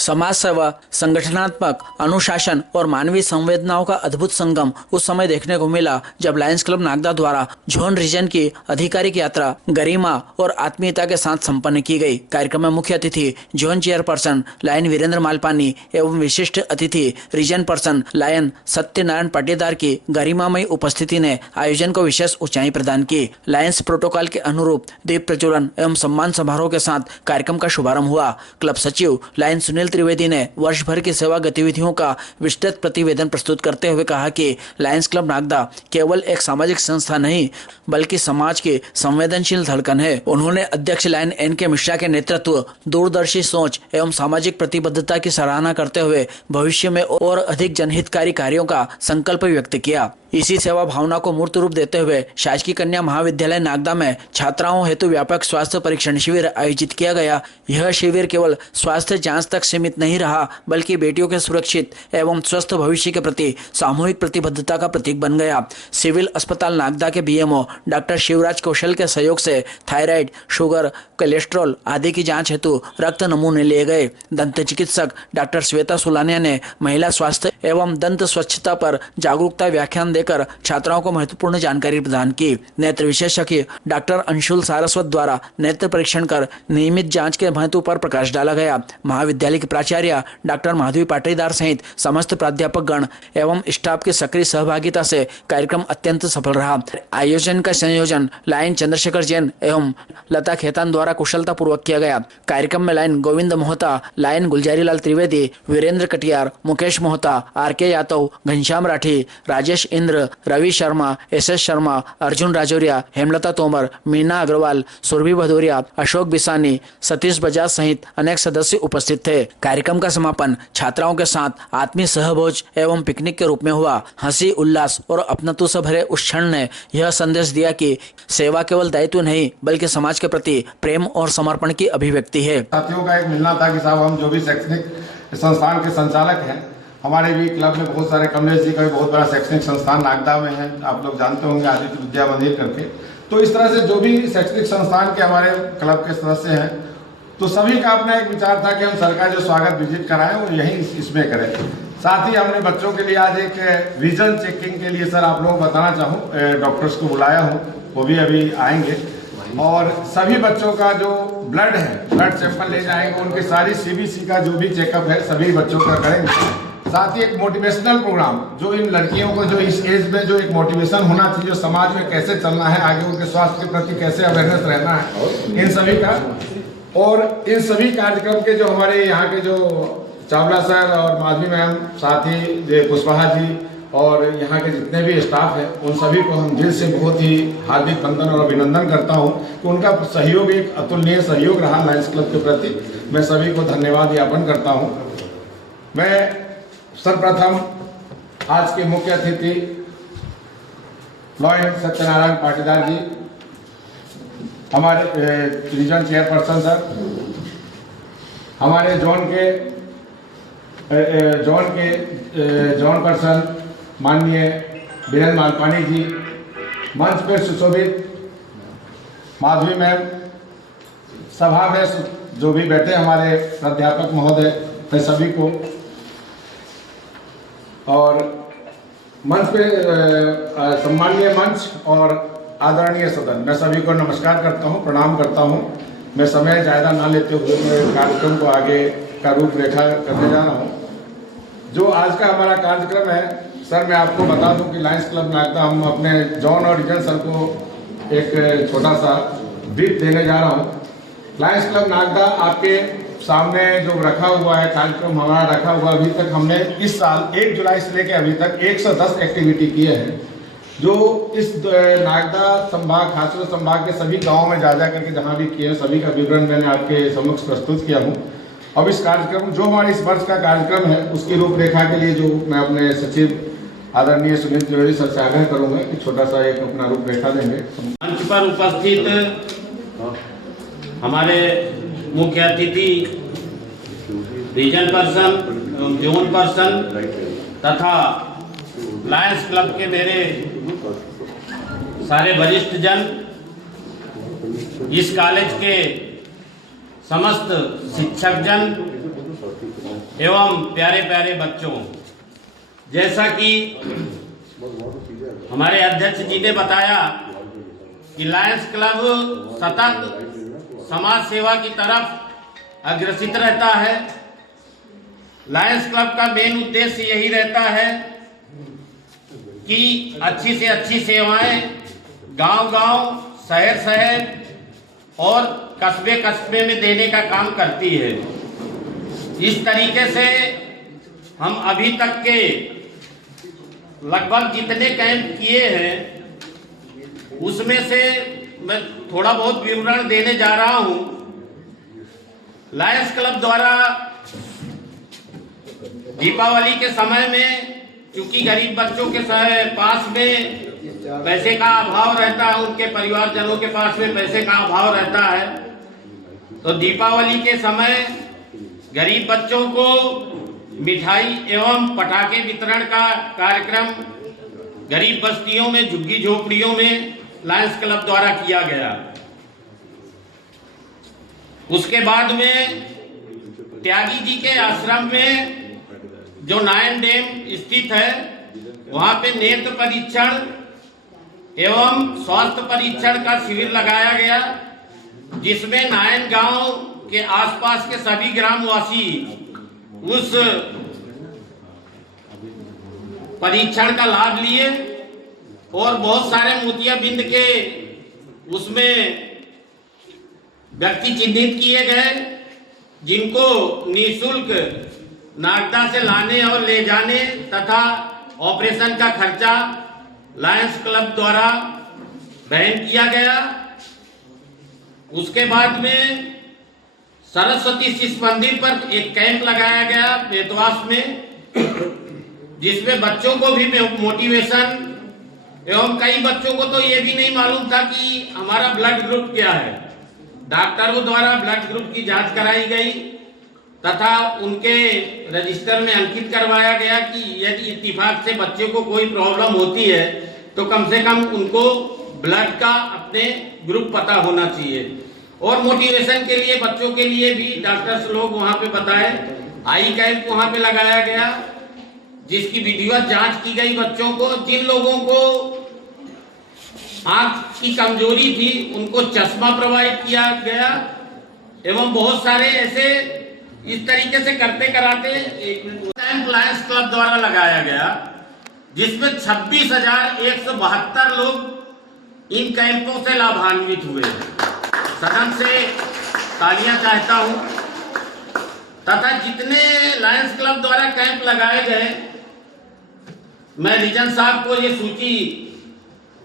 समाज सेवा, संगठनात्मक अनुशासन और मानवीय संवेदनाओं का अद्भुत संगम उस समय देखने को मिला जब लायंस क्लब नागदा द्वारा जोन रीजन की आधिकारिक यात्रा गरिमा और आत्मीयता के साथ संपन्न की गई। कार्यक्रम में मुख्य अतिथि zone chairperson lion Virendra Malpani एवं विशिष्ट अतिथि region person lion Satyanarayan Patidar की गरिमामयी उपस्थिति ने आयोजन को विशेष ऊंचाई प्रदान की। लायंस प्रोटोकॉल के अनुरूप दीप प्रज्वलन एवं सम्मान समारोह के साथ कार्यक्रम का शुभारंभ हुआ। क्लब सचिव लायन सुनील त्रिवेदी ने वर्ष भर की सेवा गतिविधियों का विस्तृत प्रतिवेदन प्रस्तुत करते हुए कहा कि लायंस क्लब नागदा केवल एक सामाजिक संस्था नहीं बल्कि समाज की संवेदनशील धड़कन है। उन्होंने अध्यक्ष लायन एन.के. मिश्रा के नेतृत्व, दूरदर्शी सोच एवं सामाजिक प्रतिबद्धता की सराहना करते हुए भविष्य में और अधिक जनहितकारी कार्यों का संकल्प व्यक्त किया। इसी सेवा भावना को मूर्त रूप देते हुए शासकीय कन्या महाविद्यालय नागदा में छात्राओं हेतु व्यापक स्वास्थ्य परीक्षण शिविर आयोजित किया गया। यह शिविर केवल स्वास्थ्य जांच तक सीमित नहीं रहा बल्कि बेटियों के सुरक्षित एवं स्वस्थ भविष्य के प्रति सामूहिक प्रतिबद्धता का प्रतीक बन गया। सिविल अस्पताल नागदा के बीएमओ डॉक्टर शिवराज कौशल के सहयोग से थायराइड, शुगर, कोलेस्ट्रॉल आदि की जाँच हेतु रक्त नमूने लिए गए। दंत चिकित्सक डॉक्टर श्वेता सुलानिया ने महिला स्वास्थ्य एवं दंत स्वच्छता पर जागरूकता व्याख्यान देकर छात्राओं को महत्वपूर्ण जानकारी प्रदान की। नेत्र विशेषज्ञ डॉक्टर अंशुल सारस्वत द्वारा नेत्र परीक्षण कर नियमित जांच के महत्व पर प्रकाश डाला गया। महाविद्यालय के प्राचार्य डॉक्टर माधवी पाटीदार सहित समस्त प्राध्यापक गण एवं स्टाफ की सक्रिय सहभागिता से कार्यक्रम अत्यंत सफल रहा। आयोजन का संयोजन लायन चंद्रशेखर जैन एवं लता खेतान द्वारा कुशलता पूर्वक किया गया। कार्यक्रम में lion Govind Mohta, lion Gulzarilal Trivedi, Virendra Katiyar, Mukesh Mohta, R K. Yadav, Ghanshyam Rathi, Rajesh Indra, Ravi Sharma, S S. Sharma, Arjun Rajoria, Hemlata Tomar, Meena Agarwal, Surbhi Bhadauria, Ashok Bisani, Satish Bajaj सहित अनेक सदस्य उपस्थित थे। कार्यक्रम का समापन छात्राओं के साथ आत्मीय सहभोज एवं पिकनिक के रूप में हुआ। हंसी, उल्लास और अपनत्व से भरे उस क्षण ने यह संदेश दिया कि सेवा केवल दायित्व नहीं बल्कि समाज के प्रति प्रेम और समर्पण की अभिव्यक्ति है। साथियों का एक मिलना था कि साहब हम जो भी शैक्षणिक संस्थान के संचालक हैं, हमारे भी क्लब में बहुत सारे, कमलेश जी का भी बहुत बड़ा शैक्षणिक संस्थान नागदा में है, आप लोग जानते होंगे, आदित्य विद्या मंदिर करके। तो इस तरह से जो भी शैक्षणिक संस्थान के हमारे क्लब के सदस्य हैं, तो सभी का अपना एक विचार था कि हम सर का जो स्वागत विजिट कराएं वो यहीं इसमें करें। साथ ही हमने बच्चों के लिए आज एक विजन चेकिंग के लिए सर आप लोगों को बताना चाहूँ, डॉक्टर्स को बुलाया हूँ, वो भी अभी आएंगे और सभी बच्चों का जो ब्लड है, ब्लड सैंपल ले जाएंगे, उनकी सारी सीबीसी का जो भी चेकअप है सभी बच्चों का करेंगे। साथ ही एक मोटिवेशनल प्रोग्राम जो इन लड़कियों को जो इस एज में जो एक मोटिवेशन होना चाहिए, जो समाज में कैसे चलना है, आगे उनके स्वास्थ्य के प्रति कैसे अवेयरनेस रहना है, इन सभी का। और इन सभी कार्यक्रम के जो हमारे यहाँ के जो चावला सर और माधवी मैम, साथ ही कुशवाहा जी और यहाँ के जितने भी स्टाफ हैं, उन सभी को हम दिल से बहुत ही हार्दिक वंदन और अभिनंदन करता हूँ कि उनका सहयोग एक अतुलनीय सहयोग रहा लायंस क्लब के प्रति। मैं सभी को धन्यवाद ज्ञापन करता हूँ। मैं सर्वप्रथम आज के मुख्य अतिथि लायन सत्यनारायण पाटीदार जी, हमारे रीजन चेयरपर्सन सर, हमारे जोन पर्सन माननीय वीरेंद्र मालपानी जी, मंच पर सुशोभित माधवी मैम, सभा में जो भी बैठे हमारे प्राध्यापक महोदय, मैं सभी को, और मंच पे सम्मानीय मंच और आदरणीय सदन, मैं सभी को नमस्कार करता हूं, प्रणाम करता हूं। मैं समय ज़्यादा ना लेते हुए मैं कार्यक्रम को आगे का रूपरेखा करने जा रहा हूं। जो आज का हमारा कार्यक्रम है सर, मैं आपको बता दूं कि लायंस क्लब नागदा हम अपने जॉन और रीजन सर को एक छोटा सा ब्रीफ देने जा रहा हूं। लायंस क्लब नागदा आपके सामने जो रखा हुआ है कार्यक्रम हमारा रखा हुआ, अभी तक हमने इस साल 1 जुलाई से लेकर अभी तक 110 एक्टिविटी किए हैं, जो इस नागदा संभाग, खासकर संभाग के सभी गाँव में जा करके जहाँ भी किए, सभी का विवरण मैंने आपके समक्ष प्रस्तुत किया हूँ। अब इस कार्यक्रम जो हमारे इस वर्ष का कार्यक्रम है उसकी रूपरेखा के लिए जो मैं अपने सचिव आदरणीय सुनील त्रिवेदी सर से आग्रह करूंगा कि छोटा सा एक अपना रूपरेखा देंगे। मंच पर उपस्थित हमारे मुख्य अतिथि रीजन पर्सन एवं जोन पर्सन तथा लायंस क्लब के मेरे सारे वरिष्ठ जन, इस कॉलेज के समस्त शिक्षक जन, एवं प्यारे प्यारे बच्चों, जैसा कि हमारे अध्यक्ष जी ने बताया कि लायंस क्लब सतत समाज सेवा की तरफ अग्रसित रहता है। लायंस क्लब का मेन उद्देश्य यही रहता है कि अच्छी से अच्छी सेवाएं गांव-गांव, शहर-शहर और कस्बे-कस्बे में देने का काम करती है। इस तरीके से हम अभी तक के लगभग जितने कैंप किए हैं उसमें से मैं थोड़ा बहुत विवरण देने जा रहा हूं। लायंस क्लब द्वारा दीपावली के समय में, क्योंकि गरीब बच्चों के पास में पैसे का अभाव रहता है, उनके परिवारजनों के पास में पैसे का अभाव रहता है, तो दीपावली के समय गरीब बच्चों को मिठाई एवं पटाखे वितरण का कार्यक्रम गरीब बस्तियों में, झुग्गी झोपड़ियों में लायंस क्लब द्वारा किया गया। उसके बाद में त्यागी जी के आश्रम में जो नायन डैम स्थित है, वहां पे नेत्र परीक्षण एवं स्वास्थ्य परीक्षण का शिविर लगाया गया, जिसमें नायन गांव के आसपास के सभी ग्रामवासी उस परीक्षण का लाभ लिए और बहुत सारे मोतियाबिंद के उसमें व्यक्ति चिन्हित किए गए, जिनको निःशुल्क नागदा से लाने और ले जाने तथा ऑपरेशन का खर्चा लायंस क्लब द्वारा वहन किया गया। उसके बाद में सरस्वती शिशु मंदिर पर एक कैंप लगाया गया बेतवास में, जिसमें बच्चों को भी मोटिवेशन एवं कई बच्चों को तो ये भी नहीं मालूम था कि हमारा ब्लड ग्रुप क्या है। डॉक्टरों द्वारा ब्लड ग्रुप की जांच कराई गई तथा उनके रजिस्टर में अंकित करवाया गया कि यदि इत्तेफाक से बच्चे को कोई प्रॉब्लम होती है तो कम से कम उनको ब्लड का अपने ग्रुप पता होना चाहिए। और मोटिवेशन के लिए बच्चों के लिए भी डॉक्टर्स लोग वहां पे बताए। आई कैंप वहां पे लगाया गया, जिसकी विधिवत जांच की गई बच्चों को। जिन लोगों को आंख की कमजोरी थी उनको चश्मा प्रोवाइड किया गया एवं बहुत सारे ऐसे इस तरीके से करते कराते कैंप लायंस क्लब द्वारा लगाया गया, जिसमें 26,172 लोग इन कैंपों से लाभान्वित हुए। सदन से तालियां चाहता हूं तथा जितने लायंस क्लब द्वारा कैंप लगाए गए, मैं रीजन साहब को ये सूची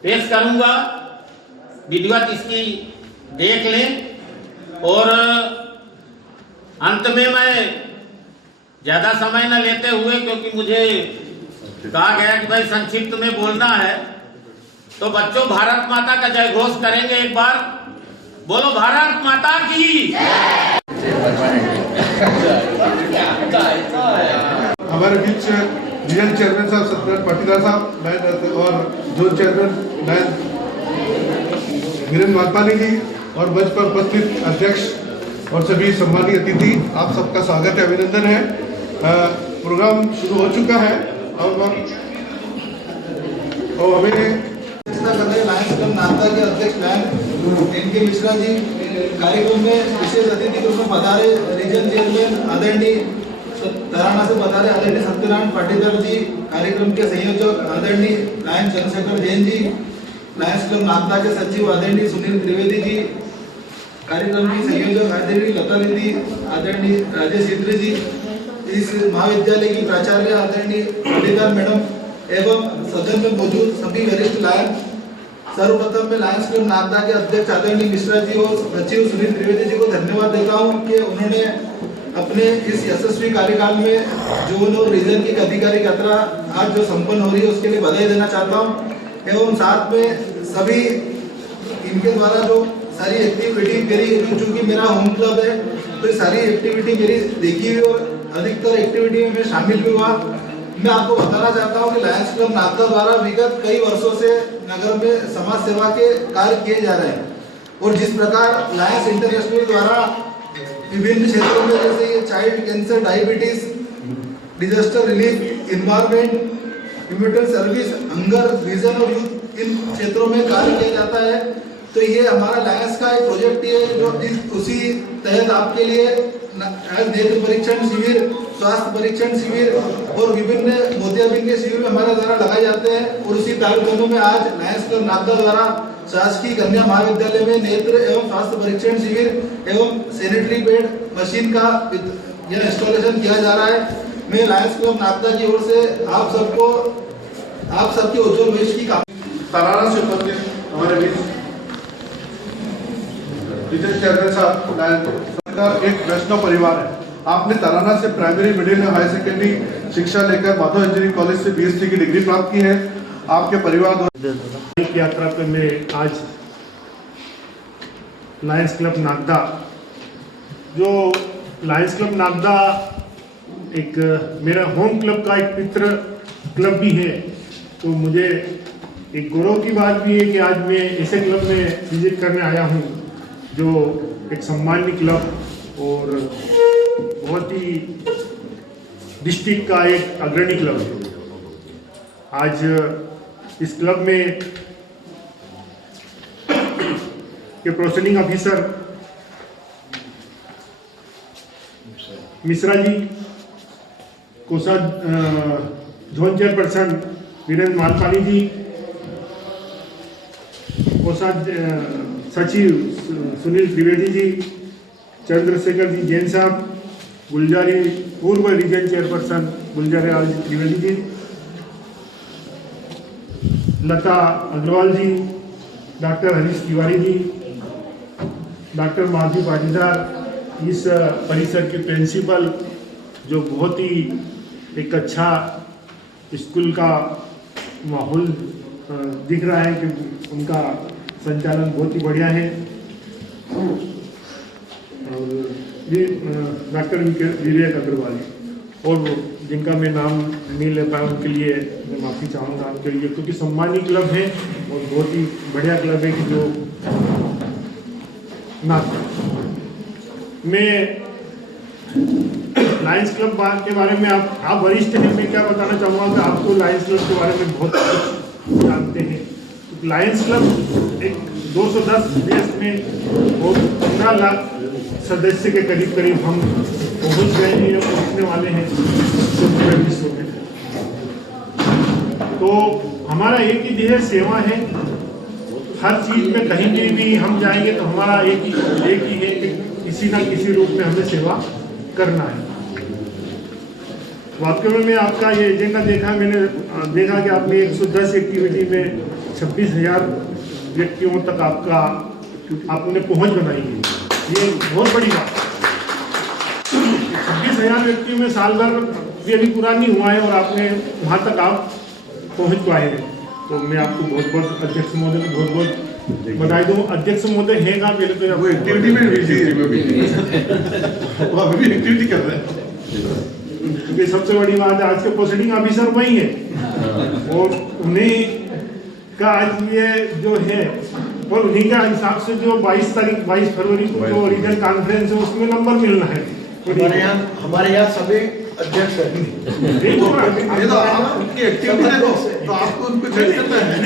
पेश करूंगा, विधिवत इसकी देख लें। और अंत में मैं ज्यादा समय न लेते हुए, क्योंकि मुझे कहा गया कि भाई संक्षिप्त में बोलना है, तो बच्चों भारत माता का जय घोष करेंगे। एक बार बोलो भारत माता की। हमारे बीच रीजन चेयरमैन साहब सत्यनारायण पाटीदार साहब और जोन चेयरमैन वीरेंद्र वाधवानी जी और मंच पर उपस्थित अध्यक्ष और सभी सम्मानित अतिथि, आप सबका स्वागत है, अभिनंदन है। प्रोग्राम शुरू हो चुका है और हमें लायंस क्लब नागदा के अध्यक्ष मैम एनके मिश्रा जी कार्यक्रम में विशेष अतिथि के रूप में पधारे रीजन चेयरमैन आदरणीय तराना से पधारे आदरणीय सत्यनारायण पाटीदार जी, कार्यक्रम के संयोजक आदरणीय lion Chandrashekhar Jain ji, Lions club Nagda के सचिव आदरणीय सुनील त्रिवेदी जी, कार्यक्रम की संयोजक आदरणीय लता दीदी, आदरणीय राजेश सिद्री जी, इस महाविद्यालय की प्राचार्य आदरणीय पाटीदार मैडम एवं सदन में मौजूद सभी वरिष्ठ लायन। सर्वप्रथम मैं लायंस क्लब नागदा के अध्यक्ष आदरणीय मिश्रा जी और सचिव सुनील त्रिवेदी जी को धन्यवाद देता हूं कि उन्होंने अपने इस यशस्वी कार्यकाल में जोन और रीजन की आधिकारिक यात्रा आज जो संपन्न हो रही है उसके लिए बधाई देना चाहता हूं। एवं साथ में सभी इनके द्वारा जो सारी एक्टिविटी मेरी, चूंकि मेरा होम क्लब है तो सारी एक्टिविटी मेरी देखी हुई और अधिकतर एक्टिविटी में मैं शामिल भी हुआ। मैं आपको बताना चाहता हूं कि लायंस क्लब नागदा द्वारा विगत कई वर्षों से नगर में समाज सेवा के कार्य किए जा रहे हैं और जिस प्रकार लायंस इंटरनेशनल द्वारा विभिन्न क्षेत्रों में जैसे child cancer, diabetes disaster relief, environment, humanitarian service, hunger, region और यूथ, इन क्षेत्रों में कार्य किया जाता है। तो ये हमारा लायंस का एक प्रोजेक्ट है जो उसी तहत आपके लिए नेत्र परीक्षण शिविर, स्वास्थ्य परीक्षण शिविर और विभिन्न मोतियाबिंद के शिविर में हमारे द्वारा लगाए जाते हैं। और उसी कार्यक्रमों में आज लायंस क्लब नागदा द्वारा शासकीय कन्या महाविद्यालय में नेत्र एवं स्वास्थ्य परीक्षण शिविर एवं सैनिटरी पैड मशीन का यह इंस्टॉलेशन किया जा रहा है। मैं लायंस क्लब नागदा की ओर से आप सबके उज्जवल भविष्य की तराना से उपस्थित हमारे बीच टीचर चेयरमैन साहब, लायंस एक वैष्णव परिवार है। आपने तराना से प्राइमरी, मिडिल और हाई सेकेंडरी शिक्षा लेकर माधव इंजीनियरिंग कॉलेज से BSc की डिग्री प्राप्त की है। आपके परिवार द्वारा यात्रा पे मैं आज लायंस क्लब नागदा, जो लायंस क्लब नागदा एक मेरा होम क्लब का एक मित्र क्लब भी है, तो मुझे एक गौरव की बात भी है कि आज मैं ऐसे क्लब में विजिट करने आया हूँ जो एक सम्मानीय क्लब और बहुत ही डिस्ट्रिक्ट का एक अग्रणी क्लब है। आज इस क्लब में के प्रोसेसिंग ऑफिसर मिश्रा जी, कोसा जोन चेयरपर्सन वीरेंद्र मालपानी जी, कोसा सचिव सुनील त्रिवेदी जी, चंद्रशेखर जी जैन साहब, गुलजारी पूर्व रीजन चेयरपर्सन गुलजारी लाल जी त्रिवेदी जी, लता अग्रवाल जी, डॉक्टर हरीश तिवारी जी, डॉक्टर माधवी पाटीदार, इस परिसर के प्रिंसिपल जो बहुत ही एक अच्छा स्कूल का माहौल दिख रहा है कि उनका संचालन बहुत ही बढ़िया है। और ये डॉक्टर विवेक अग्रवाल और जिनका मैं नाम नहीं ले पाया उनके लिए मैं माफ़ी चाहूँगा उनके लिए, क्योंकि सम्मानीय क्लब है और बहुत ही बढ़िया क्लब है कि जो नागदा। मैं लायंस क्लब के बारे में आप वरिष्ठ हैं, मैं क्या बताना चाहूँगा कि आपको लायंस क्लब के बारे में बहुत कुछ जानते हैं। लायंस क्लब एक 210 देश में और 15 लाख सदस्य के करीब हम पहुँच गए हैं या पहुँचने वाले हैं पूरे विश्व में। तो हमारा एक ही ध्येय सेवा है। हर चीज़ में कहीं भी हम जाएंगे तो हमारा एक ही है कि किसी ना किसी रूप में हमें सेवा करना है। वाकई में मैं आपका ये एजेंडा देखा, मैंने देखा कि आपने 110 एक्टिविटी में 26,000 व्यक्तियों तक आपने पहुंच बनाई है। ये बहुत बड़ी बात है। 26,000 व्यक्तियों में साल भर भी अभी पूरा नहीं हुआ है और आपने वहाँ तक आप पहुँच पाए हैं। तो मैं आपको बहुत बहुत अध्यक्ष महोदय को बहुत बहुत बधाई दूँ। अध्यक्ष महोदय है कहाँ पहले तो वो एक्टिविटी में वो अभी एक्टिविटी कर रहे हैं, क्योंकि सबसे बड़ी बात है आज के प्रोसीडिंग ऑफिसर वही है और उन्हीं का आज ये जो है और उन्हीं का हिसाब से जो 22 फरवरी को जो रीजनल कॉन्फ्रेंस है उसमें नंबर मिलना है। हमारे यहाँ सभी अध्यक्ष हैं। ये तो आप उनकी एक्टिविटी देखो तो आपको उनको जज करना है,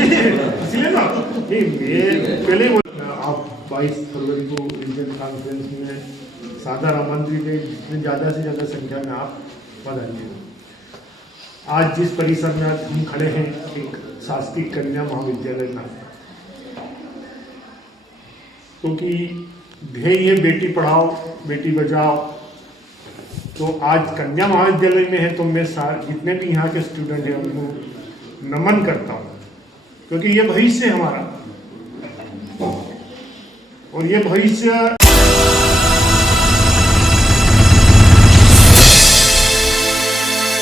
इसलिए ना ये पहले आप 22 फरवरी को रीजनल कॉन्फ्रेंस में सादर आमंत्रित है, जितने ज़्यादा से ज़्यादा संख्या में आप बधाइए। आज जिस परिसर में आज हम खड़े हैं एक शासकीय कन्या महाविद्यालय में, क्योंकि ध्येय है बेटी पढ़ाओ बेटी बचाओ। तो आज कन्या महाविद्यालय में है तो मैं जितने भी यहाँ के स्टूडेंट हैं उनको नमन करता हूँ, क्योंकि ये भविष्य है हमारा और ये भविष्य